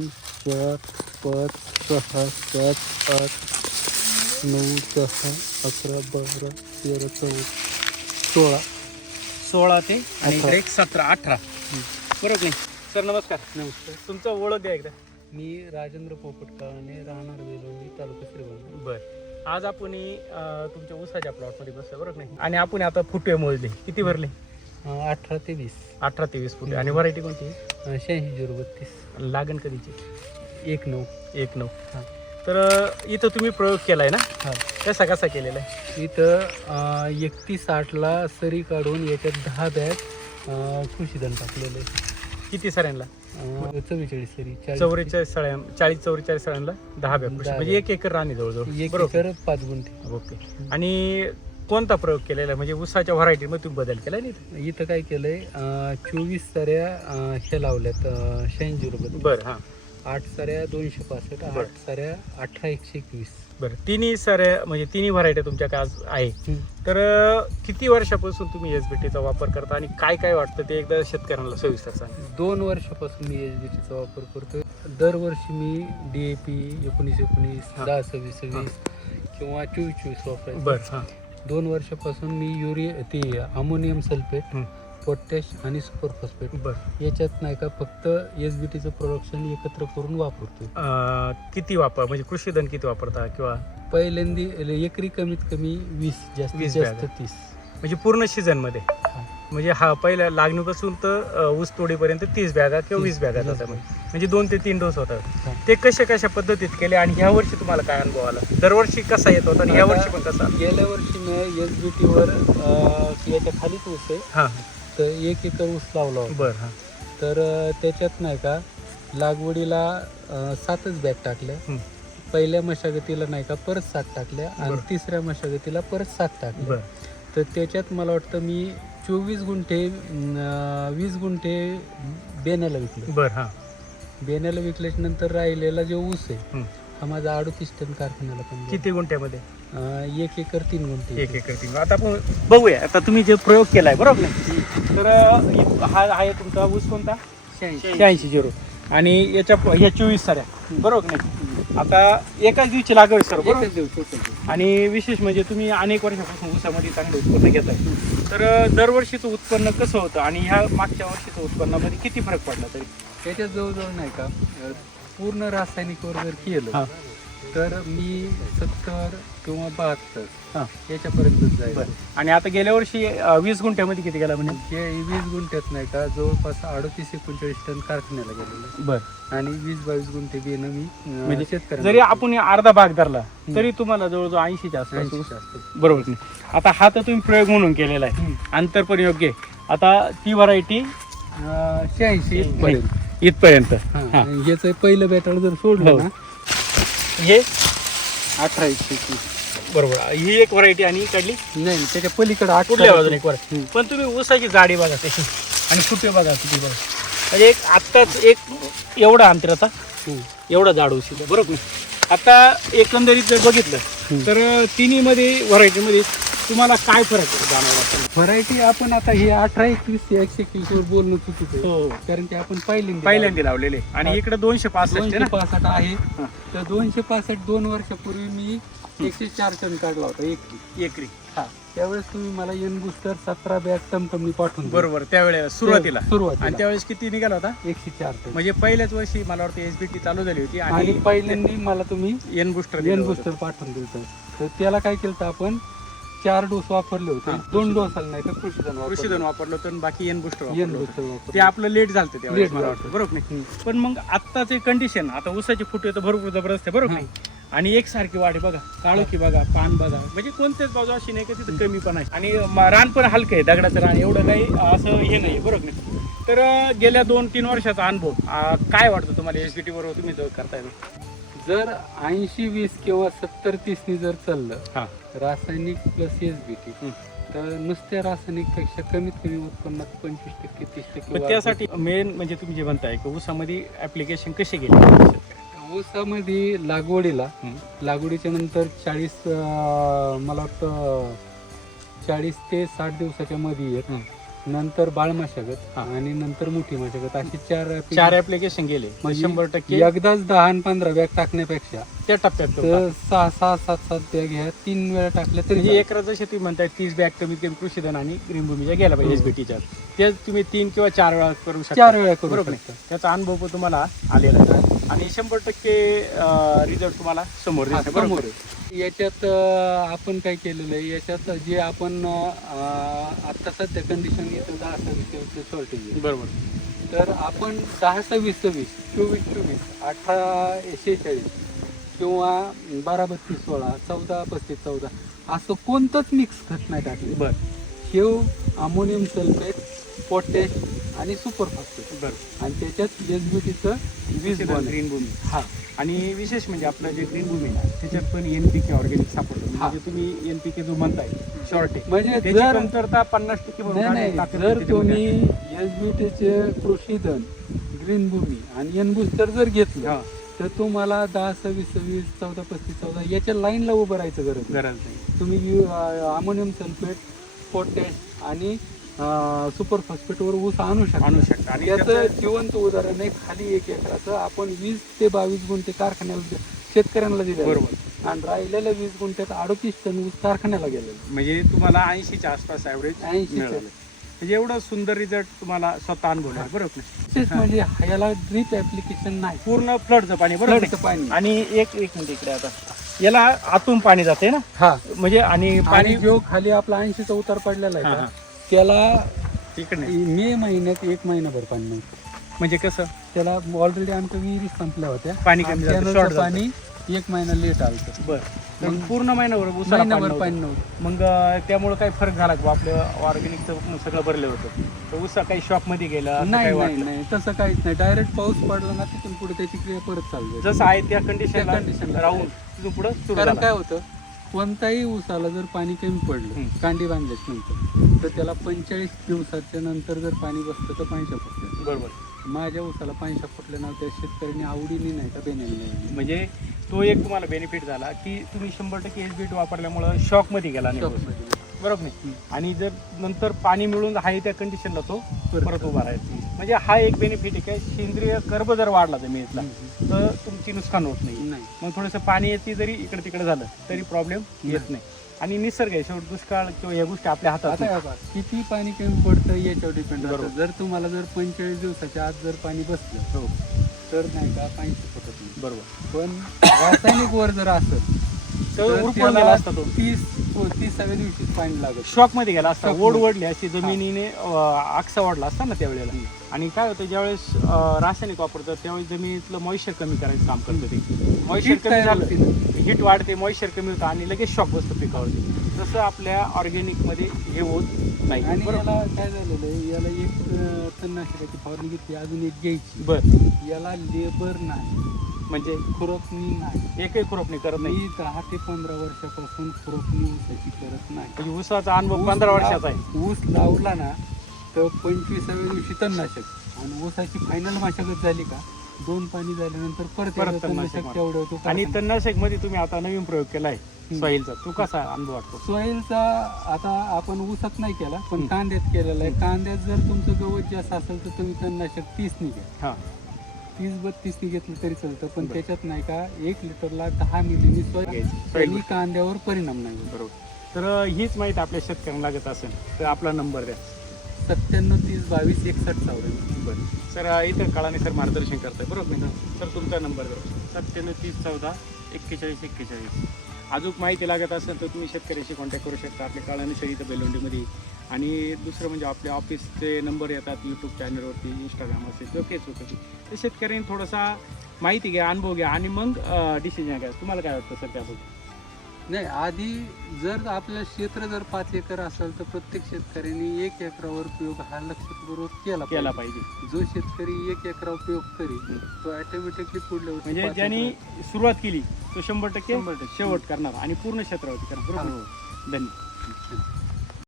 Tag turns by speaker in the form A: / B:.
A: चार पाच सहा सात आठ नऊ दहा अकरा बारा तेरा चौदा सोळा.
B: सोळा ते आणि
A: अठरा.
B: एक सतरा अठरा. बरोबर नाही? सर नमस्कार.
A: नमस्कार.
B: तुमचं ओळख द्या एकदा.
A: मी राजेंद्र पोपट काळाने राहणार वेलोळी तालुका श्रीगोंदा
B: बर. आज आपण अं, तुमच्या ऊसाच्या प्लॉटमध्ये बसलो बरोबर नाही? आणि आपण आता फुटवे मोजले. किती भरले?
A: अठरा ते वीस.
B: अठरा ते वीस फुटे. आणि व्हरायटी कोणती?
A: शहाऐंशी झिरो बत्तीस.
B: लागण कधीची?
A: एक नऊ.
B: एक नऊ.
A: हां.
B: तर इथं तुम्ही प्रयोग केलाय ना?
A: हां.
B: कसा कसा केलेला आहे?
A: इथं एकतीस आठला सरी काढून याच्यात दहा बॅग कृषीधन टाकलेलं आहे.
B: किती सऱ्यांना
A: चव्वेचाळीस सरी चाळीस
B: चौवेचाळीस सळ्या चाळीस चौवेचाळीस सळ्यांना दहा बॅग म्हणजे एक एकर राणी जवळजवळ.
A: एक
B: बरोबर.
A: एकर पाच गुंठे.
B: ओके. आणि कोणता प्रयोग केलेला आहे? म्हणजे ऊसाच्या व्हरायटी मध्ये तुम्ही बदल केलाय ना इथं?
A: इथं काय केलंय चोवीस सऱ्या अं, ह्या लावल्यात शहाऐंशी रुपये
B: बरं हां.
A: आठ सऱ्या दोनशे पासष्ट
B: बरं.
A: आठ सऱ्या अठरा एकशे एकवीस.
B: बरं तिन्ही सर म्हणजे तिन्ही व्हरायटी तुमच्याकडे आज आहे? तर अं, किती वर्षापासून तुम्ही एस बी टीचा वापर करता आणि काय काय वाटतं ते एकदा शेतकऱ्यांना सविस्तर सांगा.
A: दोन वर्षापासून मी एच बी टीचा वापर करतोय. दरवर्षी मी डी ए पी एकोणीस एकोणीस
B: हा.
A: दहा सव्वीस सव्वीस किंवा चोवीस चोवीस वापरायचं.
B: बरं हां.
A: दोन वर्षापासून मी युरिया ती अमोनियम सल्फेट. पोटॅश आणि सुपर फॉस्फेट
B: बरं
A: याच्यात नाही का फक्त एस बी टीचं प्रोडक्शन एकत्र करून वापरतो
B: किती वापर म्हणजे कृषी धन किती वापरता किंवा
A: पहिल्यांदी एकरी कमीत कमी वीस जास्तीत
B: वीस
A: जास्त
B: बॅगा.
A: तीस
B: म्हणजे पूर्ण सीझनमध्ये
A: हा.
B: म्हणजे हा पहिल्या लागणीपासून तर अं, ऊस तोडीपर्यंत तीस बॅगा किंवा वीस बॅगा जातात
A: बॅगा.
B: म्हणजे दोन ते तीन डोस होतात. ते कशा कशा पद्धतीत केले आणि ह्या वर्षी तुम्हाला काय अनुभव आला? दरवर्षी कसा येत होता आणि ह्या वर्षी पण कसा?
A: गेल्या वर्षी मी एस बी टीवर याच्या खालीच ऊस आहे.
B: हां.
A: तर एक एकर ऊस लावला
B: बरं हां.
A: तर त्याच्यात नाही का लागवडीला सातच बॅग टाकल्या. पहिल्या मशागतीला नाही का परत सात टाकल्या. आणि. तिसऱ्या मशागतीला परत सात टाकल्या.
B: बरं.
A: तर त्याच्यात मला वाटतं मी चोवीस गुंठे वीस गुंठे बेण्याला विकले
B: बरं हां.
A: बेण्याला विकल्याच्या नंतर राहिलेला जो ऊस आहे
B: हं.
A: हा माझा अडतीस टन कारखान्याला पण गेला.
B: किती गुंठ्यामध्ये?
A: अं, एक एकर तीन गुंठे.
B: एक एकर तीन. आता आपण बघूया. आता तुम्ही जे प्रयोग केलाय बरोबर ना? तर अं, हा आहे तुमचा ऊस कोणता?
A: शहाऐंशी.
B: शहाऐंशी झिरो. आणि याच्या प- ह्या चोवीस साऱ्या. बरोबर नाही? आता एकाच दिवशी लागेल सर बरोबर?
A: एकच देऊ.
B: आणि विशेष म्हणजे तुम्ही अनेक वर्षापासून ऊसामध्ये चांगलं उत्पन्न घेताय. तर दरवर्षीचं उत्पन्न कसं होतं आणि ह्या मागच्या वर्षीचं उत्पन्नामध्ये किती फरक पडला तरी?
A: त्याच्यात जवळजवळ नाही का अं, पूर्ण रासायनिकवर जर केलं तर मी सत्तर किंवा बहात्तर
B: हां.
A: याच्यापर्यंतच जाईल.
B: बरं. आणि आता गेल्या वर्षी अं, वीस गुंठ्यामध्ये किती गेला म्हणजे
A: हे वीस गुंठ्यात नाही का जवळपास अडतीस एकोणचाळीस टन कारखान्याला गेलेलं.
B: बरं.
A: आणि वीस बावीस गुंठे बियाणं मी अं,
B: म्हणजे
A: शेतकऱ्यांना
B: जरी आपण अर्धा भाग धरला तरी तुम्हाला जवळजवळ ऐंशीच्या आसपास
A: ऐंशी
B: ऊस
A: असतं.
B: बरोबर की नाही? आता हा तर तुम्ही प्रयोग म्हणून केलेला आहे. अंतर पण योग्य आहे. आता ती व्हरायटी
A: अं, शहाऐंशी. इथपर्यंत.
B: इथपर्यंत.
A: हां. याचं पहिलं बॅटर जर सोडलं
B: हो.
A: ना
B: हे
A: अठरा एकशे
B: बरोबर. ही एक व्हरायटी आणि ही काढली
A: नाही त्याच्या पलीकडे आठ
B: कुठल्या बाजूने एक वर?
A: हम्म.
B: पण तुम्ही ऊसाची जाडी बघा त्याची आणि फुटे बघा किती बघा म्हणजे एक आत्ताच एक एवढा अंतराचा
A: हम्म.
B: एवढा जाड ऊस बरोबर? आता एकंदरीत जर बघितलं
A: हम्म.
B: तर तिन्हीमध्ये व्हरायटीमध्ये तुम्हाला काय फरक जाणवला
A: व्हरायटी आपण आता हे अठरा एकवीस एकशे वर बोलणं चुकीचं आहे.
B: हो.
A: कारण की आपण पहिल्यांदा
B: पहिल्यांदा लावलेले. आणि इकडे दोनशे पासष्ट आहे
A: दोनशे
B: ना
A: पासष्ट आहे.
B: हां.
A: तर दोनशे पासष्ट दोन वर्षापूर्वी मी एकशे चार टन काढला होता एक
B: एकरी.
A: हा. त्यावेळेस तुम्ही मला एन बुस्टर सतरा बॅग टमटमनी पाठवून दिले.
B: बरोबर. त्यावेळेला सुरुवातीला.
A: सुरुवातीला.
B: आणि त्यावेळेस किती निघाला होता?
A: एकशे चार टन.
B: म्हणजे पहिल्याच वर्षी मला वाटतं एसबीटी चालू झाली होती
A: आणि
B: आणि
A: पहिल्यांदा मला तुम्ही
B: एन बुस्टर
A: एन बुस्टर पाठवून दिलं होतं. तर त्याला काय केलं होतं आपण? चार डोस वापरले होते. दोन डोस आले नाही तर कृषीधन
B: कृषी धन वापरलं होतं आणि बाकी एन बुस्टर
A: एन
B: वापरलं होतं.
A: बुस्टर
B: ते आपलं लेट झालं त्यावेळेस
A: Late
B: मला. वाटतं बरोबर नाही. पण मग आत्ताचे कंडिशन आता ऊसाची फुटे तर भरपूर जबरदस्त आहे बरोबर. नाही आणि एकसारखी वाढ आहे बघा काळोखी बघा पान बघा म्हणजे कोणत्याच बाजू अशी नाही का तिथं कमी पण आहे आणि म- रान पण हलकं आहे दगडाचं रान एवढं काही असं हे नाही बरोबर नाही तर अं, गेल्या दोन तीन वर्षाचा अनुभव अं, काय वाटतं तुम्हाला एस बी टी बरोबर तुम्ही जर करताय ना?
A: जर ऐंशी वीस किंवा सत्तर तीसनी जर चाललं
B: हां
A: रासायनिक प्लस एस बी टी. तर नुसत्या रासायनिकपेक्षा कमीत कमी उत्पन्नात पंचवीस टक्के तीस टक्के
B: त्यासाठी मेन म्हणजे तुम्ही जे म्हणताय की ऊसामध्ये ऍप्लिकेशन कसे गेले.
A: ऊसामध्ये लागवडीला. लागवडीच्या नंतर चाळीस मला वाटतं चाळीस ते साठ दिवसाच्या मध्ये. नंतर बाळ मशागत
B: हा.
A: आणि नंतर मोठी मशागत अशी चार application-
B: चार ऍप्लिकेशन गेले.
A: म्हणजे
B: शंभर टक्के.
A: एकदाच दहा आणि पंधरा बॅग टाकण्यापेक्षा.
B: त्या टप्प्यात
A: सहा सहा सात सात बॅग ह्या तीन वेळा टाकल्या तरी
B: म्हणजे एकरा जसे तुम्ही म्हणताय तीस बॅग कमीत कमी कृषीधन आणि ग्रीन भूमीच्या गेला पाहिजे
A: हो.
B: एसबीटीच्या ते तुम्ही तीन किंवा चार वेळा करू शकता.
A: चार वेळा करू
B: बरोबर
A: शकता.
B: त्याचा अनुभव पण तुम्हाला आलेला आहे. आणि शंभर टक्के रिझल्ट तुम्हाला समोर
A: हा,
B: दिसतो
A: समोर.
B: बरोबर
A: आहे. याच्यात आपण काय केलेलं आहे? याच्यात जे आपण अं, आता सध्या कंडिशन येतं दहा सव्वीस शॉर्टेज
B: बरोबर.
A: तर आपण दहा सव्वीस सव्वीस चोवीस चोवीस अठरा शेहेचाळीस किंवा बारा बत्तीस सोळा चौदा पस्तीस चौदा असं कोणतंच मिक्स खत नाही टाकले.
B: बर.
A: शेव अमोनियम सल्फेट पोटॅश आणि सुपर फॉस्फेट
B: बर.
A: आणि त्याच्यात एस बी टीचं वीस बॉल
B: ग्रीन भूमी
A: हा.
B: आणि विशेष म्हणजे आपलं जे ग्रीन भूमी ना त्याच्यात पण एनपीके ऑर्गॅनिक सापडतो
A: हा.
B: म्हणजे तुम्ही एनपीके जो म्हणताय शॉर्ट
A: म्हणजे जर
B: कमतरता पन्नास टक्के
A: जर. तुम्ही एस बी टीचे कृषीधन ग्रीन भूमी आणि एन बुस्टर जर घेतलं
B: हा,
A: तर तुम्हाला दहा सव्वीस सव्वीस चौदा पस्तीस चौदा याच्या लाईनला उभं राहायचं गरज.
B: गरज नाही.
A: तुम्ही अमोनियम सल्फेट पोटॅश आणि सुपर फॉस्फेटवर ऊस आणू शकता.
B: आणू शकता. आणि
A: याचं जिवंत उदाहरण आहे खाली एक एकराचं. आपण वीस ते बावीस गुंठे कारखान्याला शेतकऱ्यांना दिले
B: बरोबर.
A: आणि राहिलेल्या वीस गुंठ्यात अडतीस टन ऊस कारखान्याला गेलेला
B: म्हणजे तुम्हाला ऐंशीच्या आसपास ॲव्हरेज
A: 80 च्या.
B: मिळालं. म्हणजे एवढं सुंदर रिझल्ट तुम्हाला स्वतः अनुभवला बरोबर?
A: विशेष म्हणजे याला ड्रीप ऍप्लिकेशन नाही.
B: पूर्ण फ्लडचं पाणी बरोबर
A: पाणी?
B: आणि एक एक मिनिट इकडे आता. याला आतून पाणी जाते ना?
A: हा.
B: म्हणजे आणि पाणी
A: जो खाली आपला ऐंशीचा उतार पडलेला आहे. त्याला. मे महिन्यात एक महिनाभर पाणी नव्हतं
B: म्हणजे कसं?
A: त्याला ऑलरेडी आमच्या विहिरी संपल्या होत्या.
B: पाणी कमी
A: आणि
B: झालं,
A: कॅनलचं
B: short झालं.
A: पाणी एक महिना लेट आलं
B: बर.
A: मग
B: पूर्ण महिनाभर उसाला पाणी
A: महिनाभर. पाणी नव्हतं.
B: मग अं, त्यामुळे काही फरक झाला का? आपलं ऑर्गॅनिकचं सगळं भरलं होतं. तर उसा काही शॉपमध्ये गेला असं
A: नाही
B: काही
A: नाही
B: वाटलं?
A: नाही. तसं काहीच नाही. डायरेक्ट पाऊस पडला ना तिथून पुढे त्याची क्रिया परत चालू आहे.
B: जसं आहे त्या
A: त्या
B: कंडिशनला
A: condition ला.
B: राहून तिथून पुढे सुरू
A: कारण
B: झाला.
A: काय होतं? कोणताही ऊसाला जर पाणी कमी पडलं. कांडी बांधल्याच नंतर तर त्याला पंचेचाळीस दिवसाच्या नंतर जर पाणी बसतं तर पाणी फुटलं
B: बरोबर
A: माझ्या ऊसाला पाणी फुटलं ना त्या शेतकऱ्यांनी आवडीने नाही का नाही
B: म्हणजे तो एक तुम्हाला बेनिफिट झाला की तुम्ही शंभर टक्के एस बी वापरल्यामुळं शॉकमध्ये गेला.
A: शॉपमध्ये.
B: बरोबर नाही? आणि जर नंतर पाणी मिळून आहे त्या कंडिशनला तो
A: परत.
B: उभा राहायचा म्हणजे हा एक बेनिफिट आहे काय सेंद्रिय कर्ब जर वाढला जमिनीतला. तर तुमची नुकसान होत नाही.
A: नाही.
B: मग थोडंसं पाणी येते जरी इकडे तिकडे झालं तरी प्रॉब्लेम येत नाही. आणि निसर्ग आहे शेवट दुष्काळ किंवा या गोष्टी आपल्या हातात.
A: हे किती पाणी कमी पडतं याच्यावर डिपेंड
B: बरोबर.
A: राहतं जर तुम्हाला जर पंचेचाळीस दिवसाच्या आत जर पाणी बसलं
B: हो.
A: तर नाही का पाणी फुटत नाही.
B: बरोबर.
A: पण रासायनिक वर जर
B: तर
A: तर
B: असता तो.
A: तीस हो, तीसाव्या दिवशीच पाणी लागत.
B: शॉकमध्ये गेला असता.
A: Shock ओढमध्ये.
B: ओढली अशी जमिनीने अं, आकसा वाढला असता ना त्यावेळेला. आणि काय होतं ज्यावेळेस अं, रासायनिक वापरतात त्यावेळेस जमिनीतलं मॉइश्चर कमी करायचं काम करतं ते. मॉइश्चर
A: Heat
B: कमी
A: तयार
B: झालं. हिट वाढते मॉइश्चर कमी होतं आणि लगेच शॉक बसतं पिकावरती. तसं आपल्या ऑर्गॅनिकमध्ये हे होत नाही.
A: आणि
B: बरोबर?
A: याला काय झालेलं आहे? याला एक अं, तणनाशकाची फवारणी घेतली अजून एक घ्यायची.
B: बर.
A: याला लेबर नाही.
B: म्हणजे
A: खुरपणी नाही.
B: एकही खुरपणी करत नाही.
A: मी दहा ते पंधरा वर्षापासून खुरपणी ऊसाची करत नाही.
B: म्हणजे ऊसाचा अनुभव
A: ऊस
B: पंधरा
A: लाव-
B: वर्षाचा आहे.
A: ऊस लावला ना तर पंचवीसाव्या दिवशी तणनाशक आणि ऊसाची फायनल मशागत झाली का दोन पाणी झाल्यानंतर परत
B: परत
A: एकदा
B: तणनाशक.
A: तेवढं होतं.
B: आणि. तणनाशकमध्ये तुम्ही आता नवीन प्रयोग केलाय. सॉईलचा तू कसा अनुभव वाटतो?
A: सोयलचा आता आपण ऊसात नाही केला पण
B: हम्म.
A: कांद्यात केलेला आहे. कांद्यात जर तुमचं गवत जास्त असेल तर तुम्ही तणनाशक तीस घ्या.
B: हा.
A: तीस बत्तीसनी घेतलं तरी चालतं पण. त्याच्यात नाही का एक लिटरला दहा मिलीनी सोय
B: घ्यायचं.
A: त्यांनी कांद्यावर परिणाम नाही होत.
B: बरोबर. तर हीच माहिती आपल्या शेतकऱ्यांना लागत असेल तर आपला नंबर द्या.
A: सत्त्याण्णव तीस बावीस एकसष्ट चौऱ्याण्णव.
B: बरं. सर इथं काळाने सर मार्गदर्शन करताय. बरोबर ना सर तुमचा नंबर द्या.
C: सत्त्याण्णव तीस चौदा एक्केचाळीस एक्केचाळीस.
B: अजून माहिती लागत असेल तर तुम्ही शेतकऱ्याशी कॉन्टॅक्ट करू शकता. आपल्या काळाने सर इथं बेलवंडीमध्ये आणि दुसरं म्हणजे आपल्या ऑफिसचे नंबर येतात यूट्यूब चॅनलवरती इंस्टाग्राम असेल किंवा फेसबुकवरती तर शेतकऱ्यांनी थोडासा माहिती घ्या अनुभव घ्या आणि मग डिसिजन घ्या. तुम्हाला काय वाटतं सर त्याबद्दल?
A: नाही आधी जर आपलं क्षेत्र जर पाच एकर असेल तर प्रत्येक शेतकऱ्यांनी एक एकरावर उपयोग हा लक्षपूर्वक केला
B: केला
A: पाहिजे. जो शेतकरी एक एकरा उपयोग करी तो ऑटोमॅटिकली पुढल्या वर्षी
B: म्हणजे ज्यांनी सुरुवात केली तो शंभर टक्के. शेवट करणार आणि पूर्ण क्षेत्रावरती करणार. बरोबर. धन्यवाद.